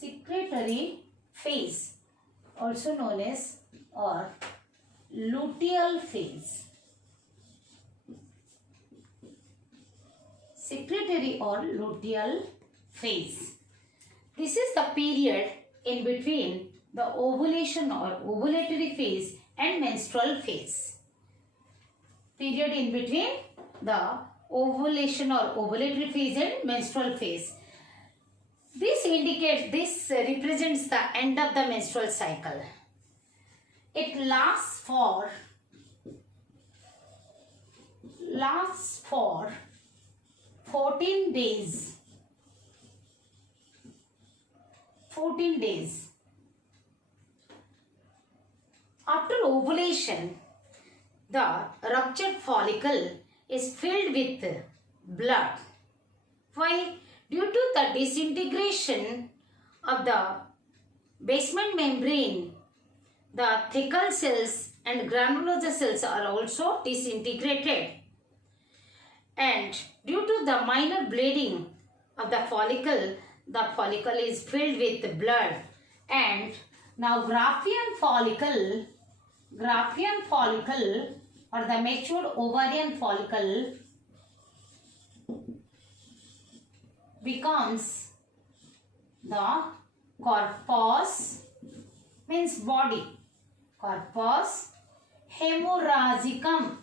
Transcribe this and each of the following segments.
secretory phase, also known as or luteal phase. Secretory or luteal phase. This is the period in between the ovulation or ovulatory phase and menstrual phase. Period in between the ovulation or ovulatory phase and menstrual phase. This represents the end of the menstrual cycle. It lasts for 14 days. 14 days. After ovulation, the ruptured follicle is filled with blood. Why? Due to the disintegration of the basement membrane, the thecal cells and granulosa cells are also disintegrated. And due to the minor bleeding of the follicle is filled with blood. And now Graafian follicle or the mature ovarian follicle becomes the corpus, means body, corpus hemorrhagicum.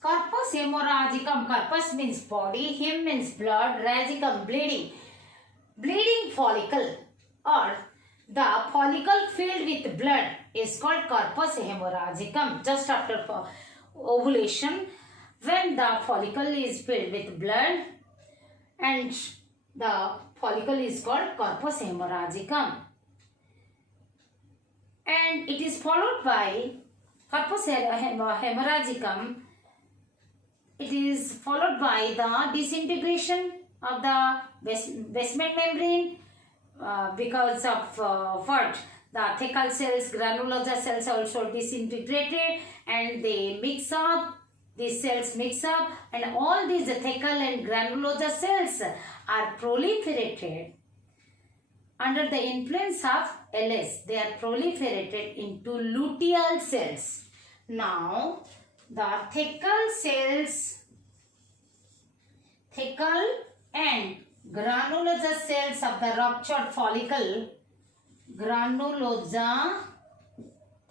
Corpus hemorrhagicum. Corpus means body, hem means blood, ragicum bleeding. Bleeding follicle or the follicle filled with blood is called corpus hemorrhagicum. Just after ovulation, when the follicle is filled with blood, and the follicle is called corpus hemorrhagicum. And it is followed by corpus hemorrhagicum. It is followed by the disintegration of the basement membrane because of what? The thecal cells, granulosa cells also disintegrated and they mix up. These cells mix up and all these thecal and granulosa cells are proliferated. Under the influence of LS, they are proliferated into luteal cells. Now, the thecal cells, thecal and granulosa cells of the ruptured follicle,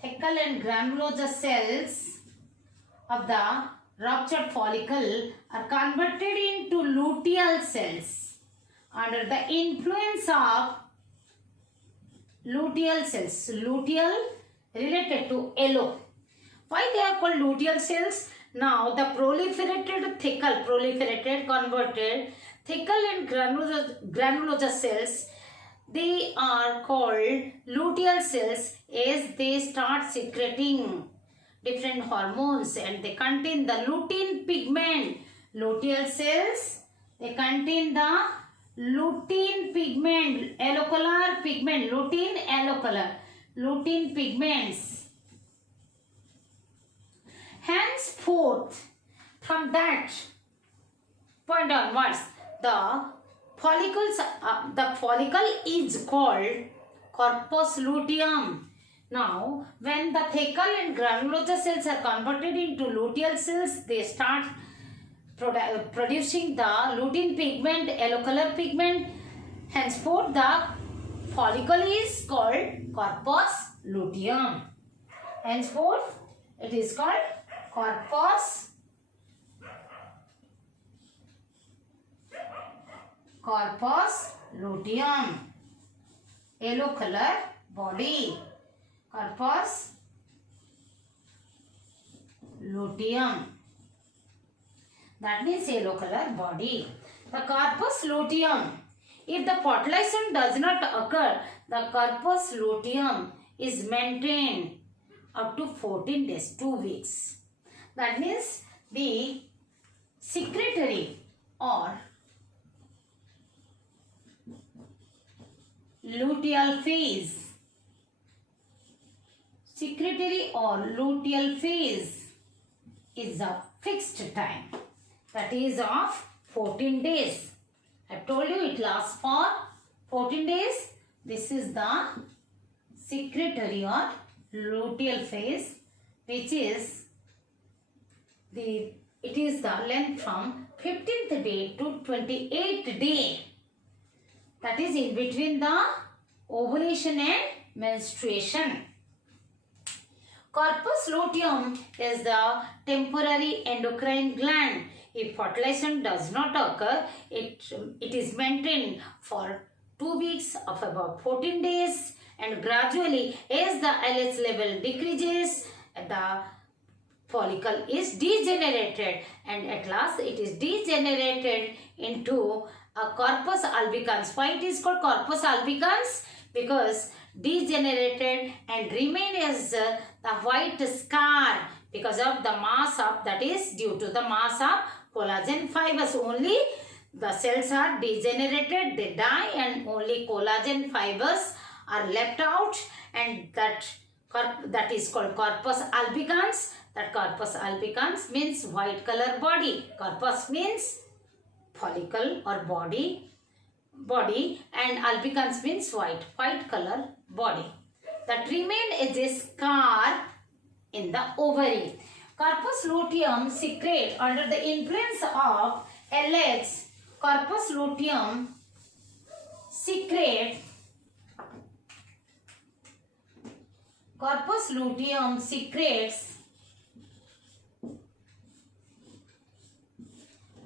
thecal and granulosa cells of the ruptured follicle are converted into luteal cells under the influence of luteal cells. Luteal related to yellow. Why they are called luteal cells? Now the converted thecal and granulosa cells, they are called luteal cells as they start secreting different hormones and they contain the lutein pigment. Luteal cells, they contain the lutein pigment, allocolor pigment, lutein pigments. Henceforth, from that point onwards, the follicle is called corpus luteum. Now, when the thecal and granulosa cells are converted into luteal cells, they start producing the lutein pigment, allocolor pigment. Henceforth, the follicle is called corpus luteum. Henceforth, it is called corpus luteum. Yellow color body. Corpus luteum. That means yellow color body. The corpus luteum. If the fertilization does not occur, the corpus luteum is maintained up to 14 days, 2 weeks. That means the secretory or luteal phase. secretory or luteal phase is a fixed time, that is of 14 days. I told you it lasts for 14 days. This is the secretory or luteal phase, which is the length from 15th day to 28th day. That is in between the ovulation and menstruation. Corpus luteum is the temporary endocrine gland. If fertilization does not occur, it is maintained for 2 weeks of about 14 days, and gradually as the LH level decreases, the follicle is degenerated, and at last it is degenerated into a corpus albicans. Why it is called corpus albicans? Because degenerated and remain as the white scar because of the mass of, that is due to the mass of collagen fibers. Only the cells are degenerated, they die, and only collagen fibers are left out, and that is called corpus albicans. That corpus albicans means white color body. Corpus means follicle or body, and albicans means white color body that remain as a scar in the ovary. Corpus luteum secrete under the influence of LH. Corpus luteum secretes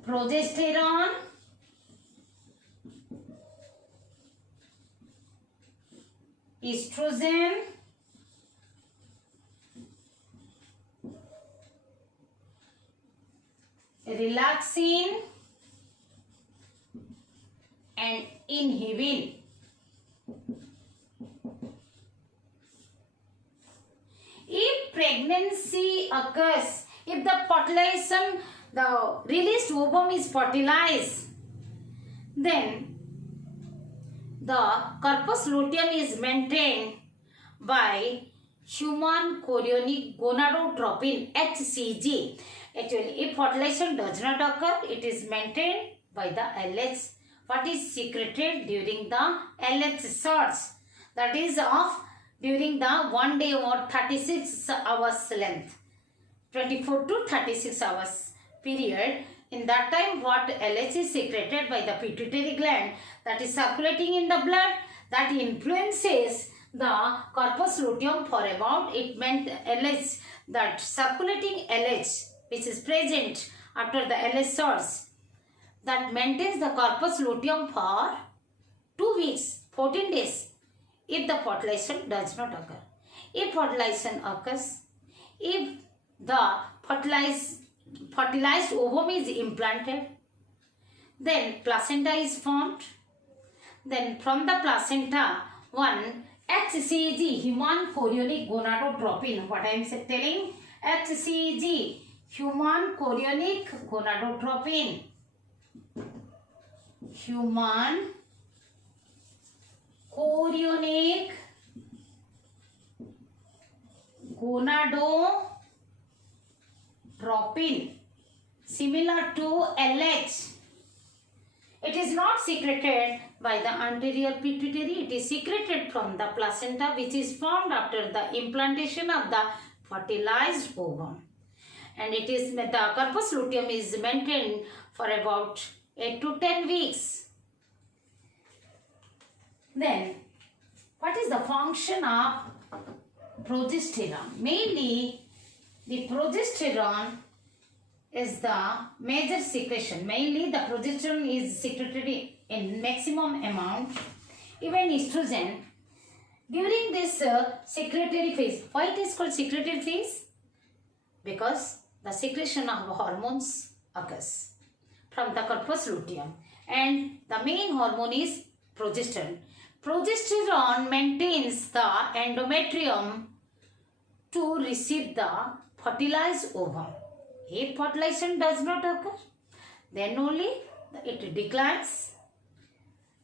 progesterone, estrogen, relaxin, and inhibin. If pregnancy occurs, if the fertilization, the released ovum is fertilized, then the corpus luteum is maintained by human chorionic gonadotropin HCG. Actually, if fertilization does not occur, it is maintained by the LH. What is secreted during the LH source? That is of during the 1 day or 36 hours length, 24 to 36 hours period. In that time, what LH is secreted by the pituitary gland, that is circulating in the blood, that influences the corpus luteum for about, it meant LH, that circulating LH which is present after the LH source, that maintains the corpus luteum for 2 weeks, 14 days, if the fertilization does not occur. If fertilization occurs, if the fertilized ovum is implanted, then placenta is formed. Then from the placenta, one HCG, human chorionic gonadotropin, what I am telling, HCG, human chorionic gonadotropin, human chorionic gonadotropin, similar to LH. It is not secreted by the anterior pituitary, it is secreted from the placenta, which is formed after the implantation of the fertilized ovum. And it is, the corpus luteum is maintained for about 8 to 10 weeks. Then, what is the function of progesterone? Mainly, the progesterone is the major secretion. Mainly, the progesterone is secreted in maximum amount. Even estrogen. During this secretory phase, why it is called secretory phase? Because the secretion of hormones occurs from the corpus luteum, and the main hormone is progesterone. Progesterone maintains the endometrium to receive the fertilized ovum. If fertilization does not occur, then only it declines,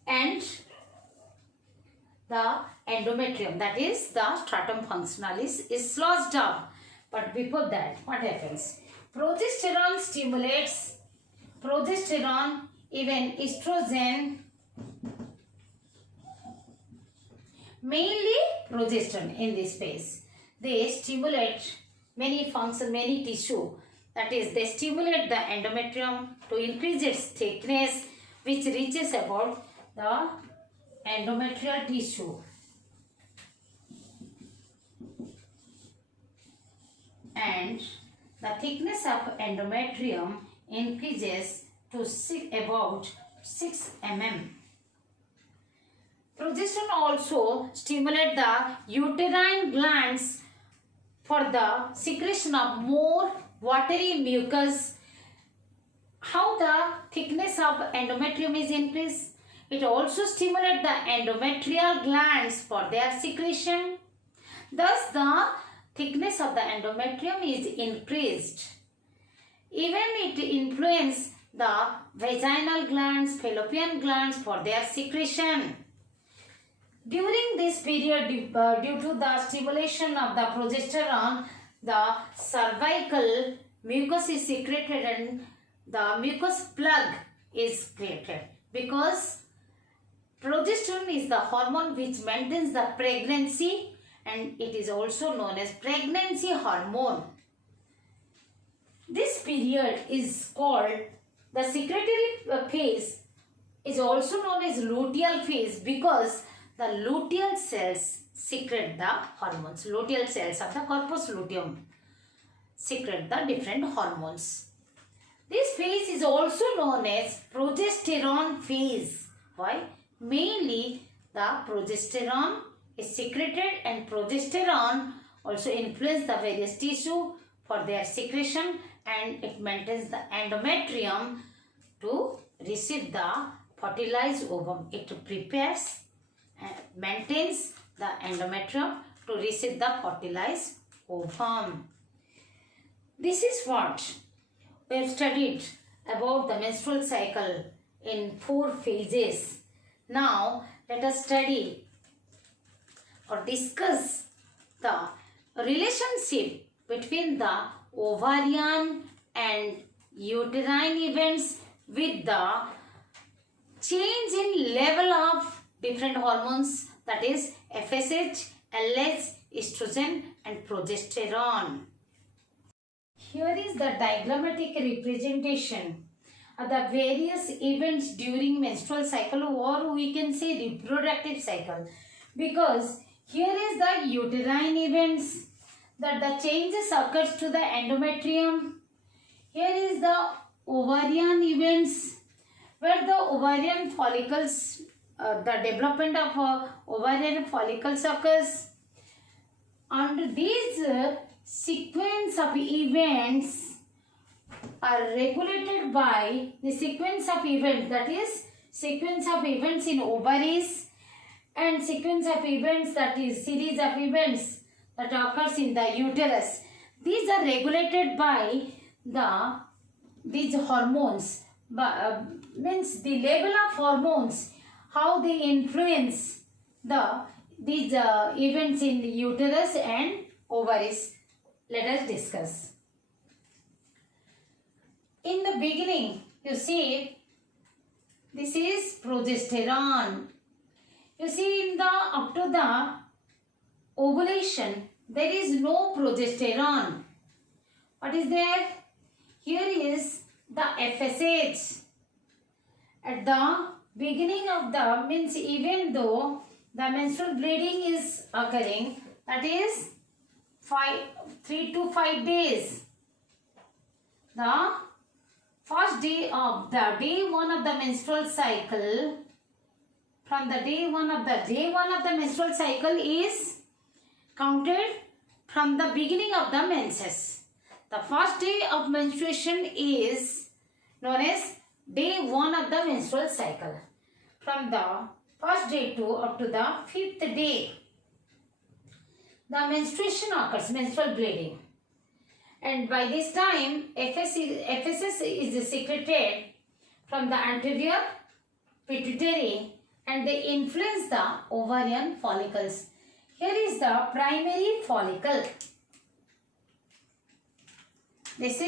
and the endometrium, that is the stratum functionalis, is lodged up. But before that, what happens? Progesterone stimulates progesterone, even estrogen, mainly progesterone in this phase. They stimulate many functions, many tissue. That is, they stimulate the endometrium to increase its thickness, which reaches about the endometrial tissue. And the thickness of endometrium increases to about 6 mm. Progesterone also stimulates the uterine glands for the secretion of more watery mucus. How the thickness of endometrium is increased? It also stimulates the endometrial glands for their secretion. Thus, the thickness of the endometrium is increased. Even it influences the vaginal glands, fallopian glands for their secretion. During this period, due to the stimulation of the progesterone, the cervical mucus is secreted and the mucus plug is created, because progesterone is the hormone which maintains the pregnancy, and it is also known as pregnancy hormone. This period is called the secretory phase, is also known as luteal phase, because the luteal cells secrete the hormones. Luteal cells of the corpus luteum secrete the different hormones. This phase is also known as progesterone phase. Why? Mainly the progesterone is secreted, and progesterone also influences the various tissue for their secretion, and it maintains the endometrium to receive the fertilized ovum. It prepares and maintains the endometrium to receive the fertilized ovum. This is what we have studied about the menstrual cycle in 4 phases. Now let us study or discuss the relationship between the ovarian and uterine events with the change in level of different hormones, that is FSH, LH, estrogen and progesterone. Here is the diagrammatic representation of the various events during menstrual cycle, or we can say reproductive cycle, because here is the uterine events, that the changes occurs to the endometrium. Here is the ovarian events, where the ovarian follicles, the development of ovarian follicles occurs. And these sequence of events are regulated by the sequence of events, that is sequence of events in ovaries and sequence of events, that is series of events that occurs in the uterus. These are regulated by these hormones, means the level of hormones, how they influence these events in the uterus and ovaries. Let us discuss. In the beginning, you see, this is progesterone. You see, in the up to the ovulation, there is no progesterone. What is there? Here is the FSH. At the beginning of the, means even though the menstrual bleeding is occurring, that is 3 to 5 days. The first day of the day 1 of the menstrual cycle, from the day 1 of the menstrual cycle is counted from the beginning of the menses. The first day of menstruation is known as day 1 of the menstrual cycle. From the first day to up to the 5th day, the menstruation occurs, menstrual bleeding. And by this time, FSH is secreted from the anterior pituitary and they influence the ovarian follicles. Here is the primary follicle. These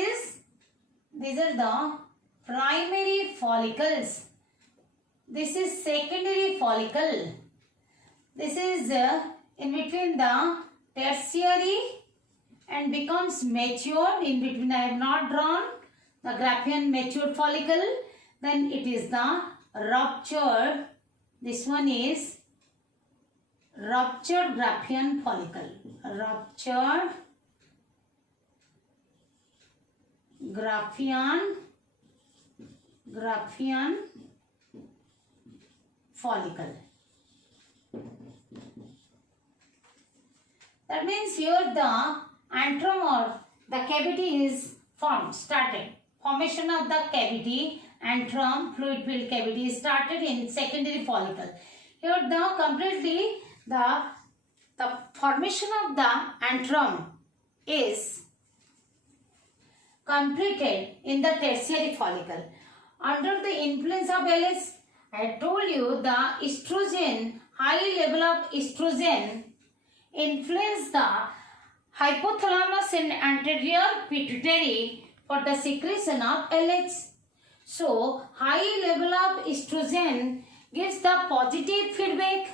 are the primary follicles. This is secondary follicle. This is in between the tertiary and becomes mature. In between, I have not drawn the Graafian matured follicle. Then it is the ruptured. This one is ruptured Graafian follicle. Ruptured Graafian follicle. That means here the antrum or the cavity is started. Formation of the cavity, antrum, fluid-filled cavity started in secondary follicle. Here the formation of the antrum is completed in the tertiary follicle. Under the influence of LH, I told you the estrogen, high level of estrogen influence the hypothalamus and anterior pituitary for the secretion of LH. So, high level of estrogen gives the positive feedback.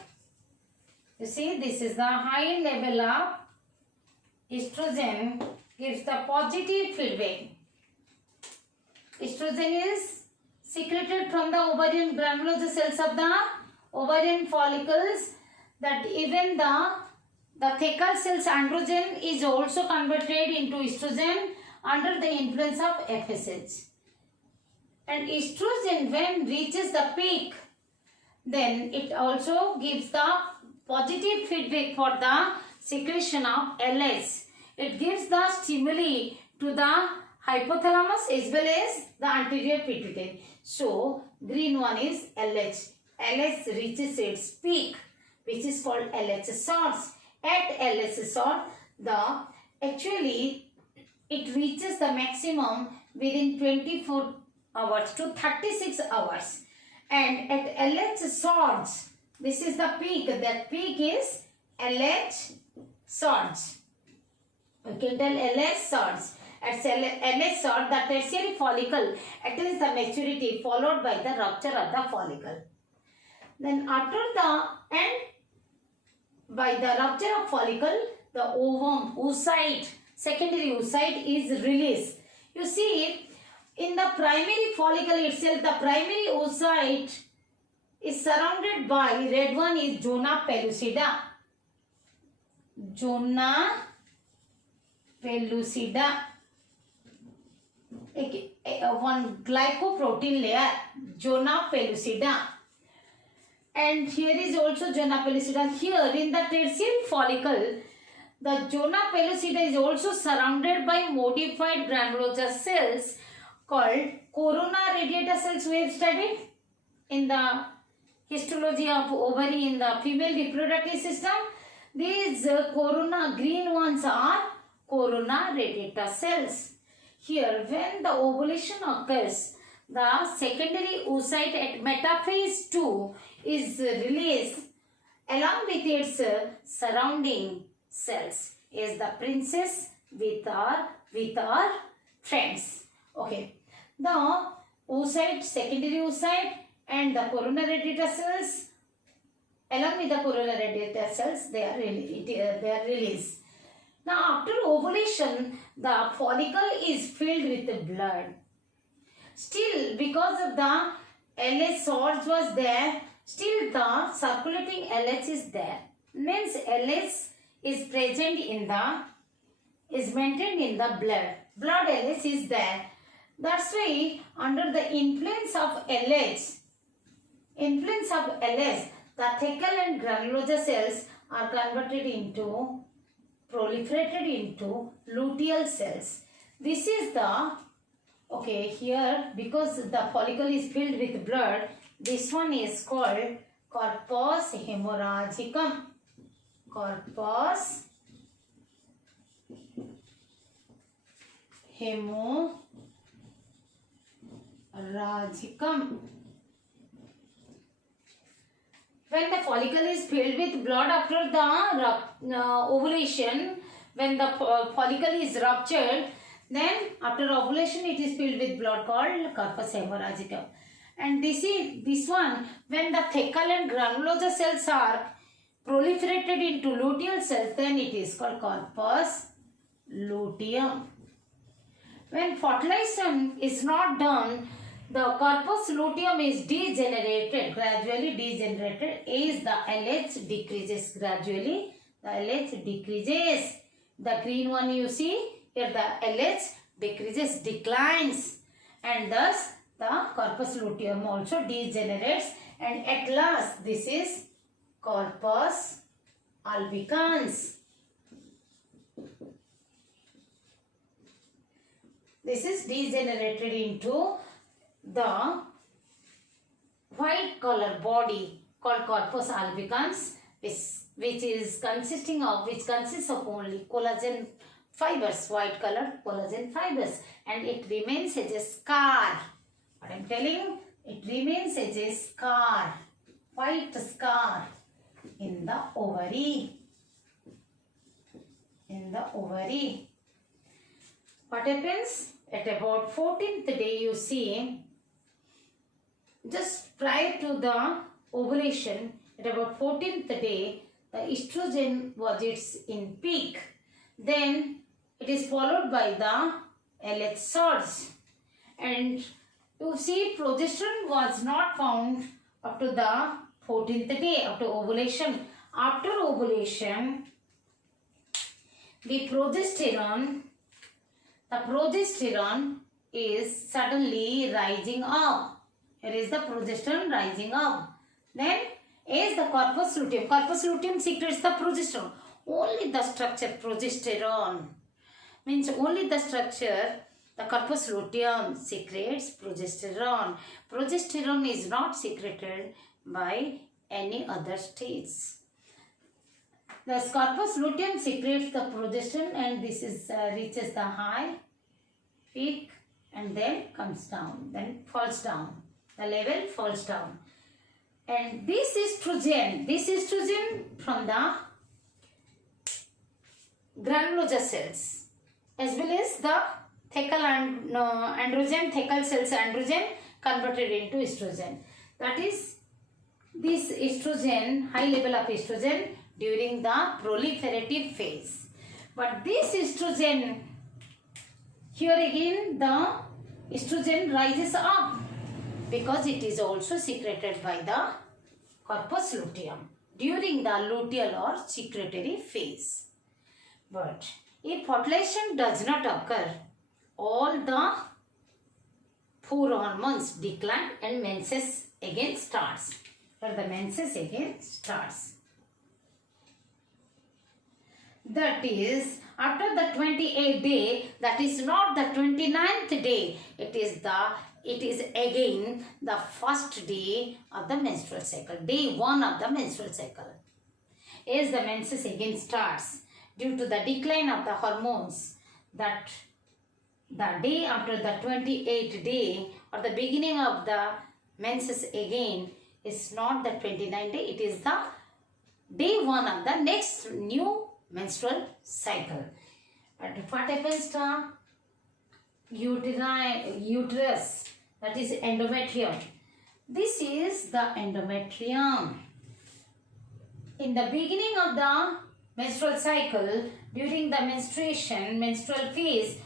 You see, this is the high level of estrogen gives the positive feedback. Estrogen is secreted from the ovarian granulosa cells of the ovarian follicles, that even the thecal cells androgen is also converted into estrogen under the influence of FSH. And estrogen, when reaches the peak, then it also gives the positive feedback for the secretion of LH. It gives the stimuli to the hypothalamus as well as the anterior pituitary. So, green one is LH. LH reaches its peak, which is called LH source. At LH source, actually it reaches the maximum within 24 hours to 36 hours. And at LH source, this is the peak. That peak is LH source. We can tell LH source. At LH source, the tertiary follicle attains the maturity followed by the rupture of the follicle. Then after by the rupture of follicle, the ovum, oocyte, secondary oocyte is released. You see, in the primary follicle itself, the primary oocyte is surrounded by, red one is zona pellucida. Zona pellucida. One glycoprotein layer, zona pellucida. And here is also zona pellucida. Here in the tertiary follicle, the zona pellucida is also surrounded by modified granulosa cells called corona radiata cells. We have studied in the histology of ovary in the female reproductive system. These corona green ones are corona radiata cells. Here, when the ovulation occurs, the secondary oocyte at metaphase 2 is released along with its surrounding cells. Is the princess with her friends. Okay. The oocyte, secondary oocyte and the corona radiata cells, along with the corona radiata cells, they are released. Now, after ovulation, the follicle is filled with blood. Still, because of the LH source was there, still the circulating LH is there. Means LH is present is maintained in the blood. Blood LH is there. That's why under the influence of LH, the thecal and granulosa cells are proliferated into luteal cells. This is the, okay, here because the follicle is filled with blood, this one is called corpus hemorrhagicum. Corpus hemorrhagicum. when the follicle is filled with blood after the ovulation, when the follicle is ruptured, then after ovulation it is filled with blood called corpus hemorrhagicum. And this one, when the thecal and granulosa cells are proliferated into luteal cells, then it is called corpus luteum. When fertilization is not done, the corpus luteum is degenerated, gradually degenerated, as the LH decreases gradually. The LH decreases. The green one you see, here the LH decreases, declines, and thus the corpus luteum also degenerates, and at last this is corpus albicans. This is degenerated into the white color body called corpus albicans, which consists of only collagen fibers, white color collagen fibers, and it remains as a scar. What I am telling, it remains as a scar, white scar in the ovary. In the ovary. What happens? At about 14th day, you see, just prior to the ovulation, at about 14th day, the estrogen was in peak. Then it is followed by the LH surge. And you see, progesterone was not found up to the 14th day, after ovulation. After ovulation, the progesterone is suddenly rising up. Here is the progesterone rising up. Then, as the corpus luteum secretes the progesterone. Only the structure progesterone, means only the structure, the corpus luteum secretes progesterone. Progesterone is not secreted by any other states. The corpus luteum secretes the progesterone, and this is reaches the high peak and then comes down, then falls down. The level falls down. And this estrogen from the granulosa cells, as well as the thecal and thecal cells androgen converted into estrogen. That is, this estrogen, high level of estrogen during the proliferative phase. But this estrogen, here again the estrogen rises up because it is also secreted by the corpus luteum during the luteal or secretory phase. But if fertilization does not occur, all the 4 hormones decline and menses again starts. Or the menses again starts. That is, after the 28th day, that is not the 29th day, it is again the first day of the menstrual cycle, day 1 of the menstrual cycle. As the menses again starts, due to the decline of the hormones, that the day after the 28th day or the beginning of the menses again is not the 29th day, it is the day 1 of the next new menstrual cycle. But what happens to uterus, that is endometrium? This is the endometrium. In the beginning of the menstrual cycle, during the menstrual phase,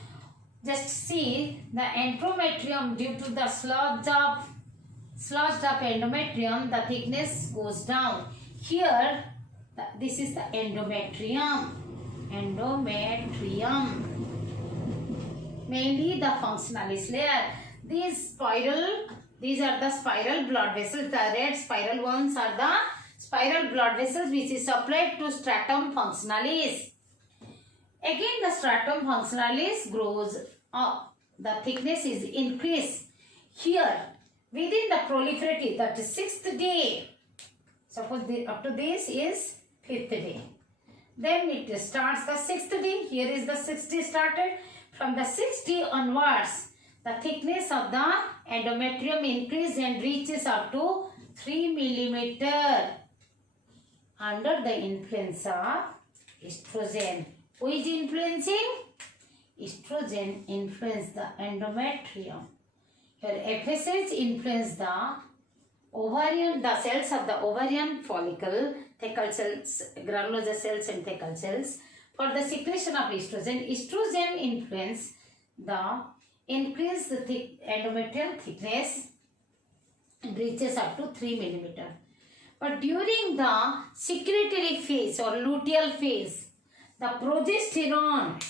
just see the endometrium, due to the sludge of endometrium, the thickness goes down. Here, this is the endometrium. Mainly the functionalis layer. These are the spiral blood vessels. The red spiral ones are the spiral blood vessels which is supplied to stratum functionalis. Again the stratum functionalis grows up. The thickness is increased. Here within the proliferative, that is 6th day. Suppose up to this is 5th day. Then it starts the 6th day. Here is the 6th day started. From the 6th day onwards, the thickness of the endometrium increases and reaches up to 3 millimeter. under the influence of estrogen. Who is influencing? Estrogen influence the endometrium. Here FSH influence the ovarian, the cells of the ovarian follicle, thecal cells, granulosa cells and thecal cells. For the secretion of estrogen, estrogen influence the increase the endometrial thickness and reaches up to 3 millimeter. But during the secretory phase or luteal phase, the progesterone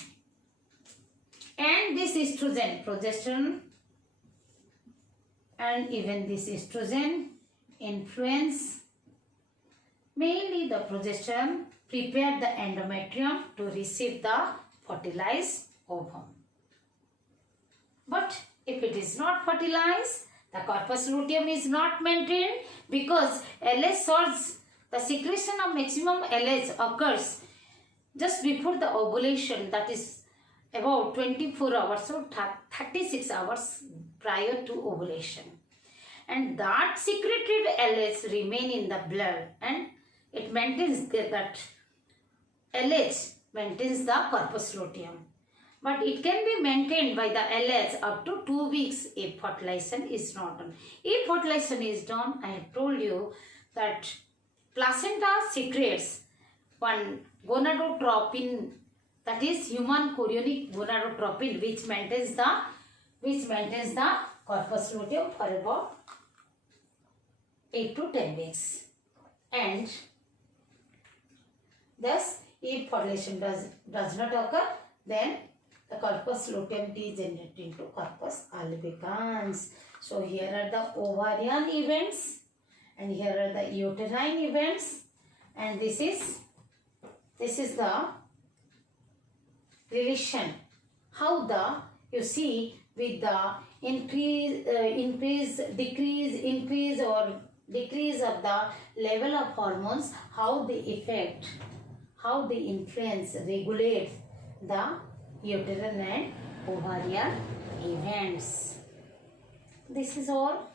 and this estrogen, progesterone and even this estrogen influence, mainly the progesterone prepare the endometrium to receive the fertilized ovum. But if it is not fertilized, the corpus luteum is not maintained because LH surge, the secretion of maximum LH occurs just before the ovulation, that is about 24 hours or 36 hours prior to ovulation. And that secreted LH remain in the blood and it maintains that LH maintains the corpus luteum. But it can be maintained by the LH up to 2 weeks if fertilization is not done. If fertilization is done, I have told you that placenta secretes one gonadotropin, that is human chorionic gonadotropin, which maintains the corpus luteum for about 8 to 10 weeks. And thus, if fertilization does not occur, then the corpus luteum degenerates into corpus albicans. So here are the ovarian events and here are the uterine events, and this is the relation. How the, you see, with the increase or decrease of the level of hormones, how they affect, how they influence, regulate the uterine and ovarian events. This is all.